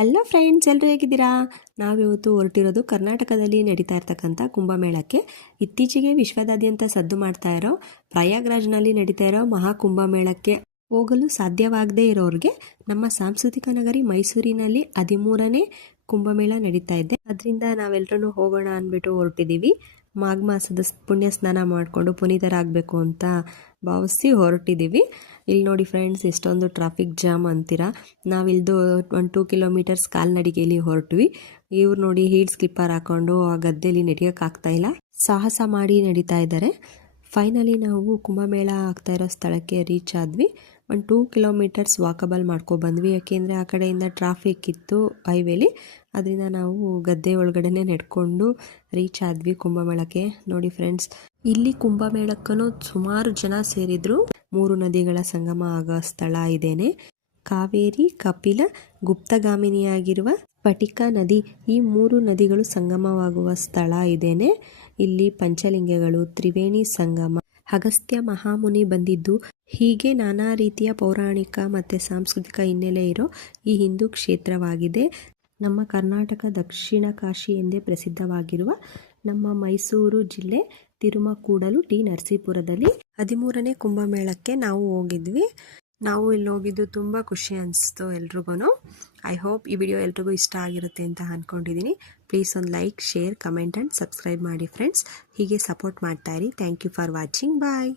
Hello friends, ಎಲ್ಲರೂ ಹೇಗಿದ್ದೀರಾ? ನಾವಿವತ್ತು ಹೊರಟಿರೋದು ಕರ್ನಾಟಕದಲ್ಲಿ ನಡೀತಾ ಇರ್ತಕ್ಕಂಥ ಕುಂಭಮೇಳಕ್ಕೆ. ಇತ್ತೀಚೆಗೆ ವಿಶ್ವದಾದ್ಯಂತ ಸದ್ದು ಮಾಡ್ತಾ ಇರೋ ಪ್ರಯಾಗ್ರಾಜ್ನಲ್ಲಿ ನಡೀತಾ ಇರೋ ಮಹಾಕುಂಭಮೇಳಕ್ಕೆ ಹೋಗಲು ಸಾಧ್ಯವಾಗದೇ ಇರೋರಿಗೆ ನಮ್ಮ ಸಾಂಸ್ಕೃತಿಕ ನಗರಿ ಮೈಸೂರಿನಲ್ಲಿ 13ನೇ ಕುಂಭಮೇಳ ನಡೀತಾ ಇದೆ. ಅದರಿಂದ ನಾವೆಲ್ಲರೂ ಹೋಗೋಣ ಅಂದ್ಬಿಟ್ಟು ಹೊರಟಿದ್ದೀವಿ. ಮಾಘ ಮಾಸದ ಪುಣ್ಯ ಸ್ನಾನ ಮಾಡಿಕೊಂಡು ಪುನೀತರಾಗಬೇಕು ಅಂತ ಭಾವಿಸಿ ಹೊರಟಿದ್ದೀವಿ. ಇಲ್ಲಿ ನೋಡಿ ಫ್ರೆಂಡ್ಸ್, ಎಷ್ಟೊಂದು ಟ್ರಾಫಿಕ್ ಜಾಮ್ ಅಂತೀರಾ. ನಾವಿಲ್ದು 1-2 ಕಿಲೋಮೀಟರ್ಸ್ ಕಾಲ್ನಡಿಗೆಯಲ್ಲಿ ಹೊರಟ್ವಿ. ಇವ್ರು ನೋಡಿ ಹೀಲ್ ಸ್ಲಿಪ್ಪರ್ ಹಾಕೊಂಡು ಆ ಗದ್ದೆಯಲ್ಲಿ ನಡೆಯೋಕ್ಕಾಗ್ತಾ ಇಲ್ಲ, ಸಾಹಸ ಮಾಡಿ ನಡೀತಾ ಇದ್ದಾರೆ. ಫೈನಲಿ ನಾವು ಕುಂಭಮೇಳ ಆಗ್ತಾ ಇರೋ ಸ್ಥಳಕ್ಕೆ ರೀಚ್ ಆದ್ವಿ. 2 ಕಿಲೋಮೀಟರ್ಸ್ ವಾಕಬಲ್ ಬಂದ್ವಿ, ಯಾಕೆಂದರೆ ಆ ಕಡೆಯಿಂದ ಟ್ರಾಫಿಕ್ ಇತ್ತು ಹೈವೇಲಿ. ಅದರಿಂದ ನಾವು ಗದ್ದೆ ಒಳಗಡೆನೆ ನಡ್ಕೊಂಡು ರೀಚ್ ಆದ್ವಿ ಕುಂಭಮೇಳಕ್ಕೆ. ನೋಡಿ ಫ್ರೆಂಡ್ಸ್, ಇಲ್ಲಿ ಕುಂಭಮೇಳಕ್ಕೂ ಸುಮಾರು ಜನ ಸೇರಿದ್ರು. 3 ನದಿಗಳ ಸಂಗಮ ಆಗೋ ಸ್ಥಳ ಇದೇನೆ. ಕಾವೇರಿ, ಕಪಿಲ, ಗುಪ್ತಗಾಮಿನಿಯಾಗಿರುವ ಸ್ಫಟಿಕ ನದಿ, ಈ 3 ನದಿಗಳು ಸಂಗಮವಾಗುವ ಸ್ಥಳ ಇದೇನೆ. ಇಲ್ಲಿ ಪಂಚಲಿಂಗಗಳು, ತ್ರಿವೇಣಿ ಸಂಗಮ, ಅಗಸ್ತ್ಯ ಮಹಾಮುನಿ ಬಂದಿದ್ದು, ಹೀಗೆ ನಾನಾ ರೀತಿಯ ಪೌರಾಣಿಕ ಮತ್ತು ಸಾಂಸ್ಕೃತಿಕ ಹಿನ್ನೆಲೆ ಇರೋ ಈ ಹಿಂದೂ ಕ್ಷೇತ್ರವಾಗಿದೆ. ನಮ್ಮ ಕರ್ನಾಟಕ ದಕ್ಷಿಣ ಕಾಶಿ ಎಂದೇ ಪ್ರಸಿದ್ಧವಾಗಿರುವ ನಮ್ಮ ಮೈಸೂರು ಜಿಲ್ಲೆ ತಿರುಮಕೂಡಲು ಟಿ ನರಸೀಪುರದಲ್ಲಿ 13ನೇ ಕುಂಭಮೇಳಕ್ಕೆ ನಾವು ಹೋಗಿದ್ವಿ. ನಾವು ಇಲ್ಲಿ ಹೋಗಿದ್ದು ತುಂಬ ಖುಷಿ ಅನಿಸ್ತು ಎಲ್ರಿಗೂ. ಐ ಹೋಪ್ ಈ ವಿಡಿಯೋ ಎಲ್ರಿಗೂ ಇಷ್ಟ ಆಗಿರುತ್ತೆ ಅಂತ ಅಂದ್ಕೊಂಡಿದ್ದೀನಿ. ಪ್ಲೀಸ್ ಒಂದು like, share, comment and subscribe ಮಾಡಿ ಫ್ರೆಂಡ್ಸ್. ಹೀಗೆ ಸಪೋರ್ಟ್ ಮಾಡ್ತಾ ಇರಿ. Thank you for watching. Bye.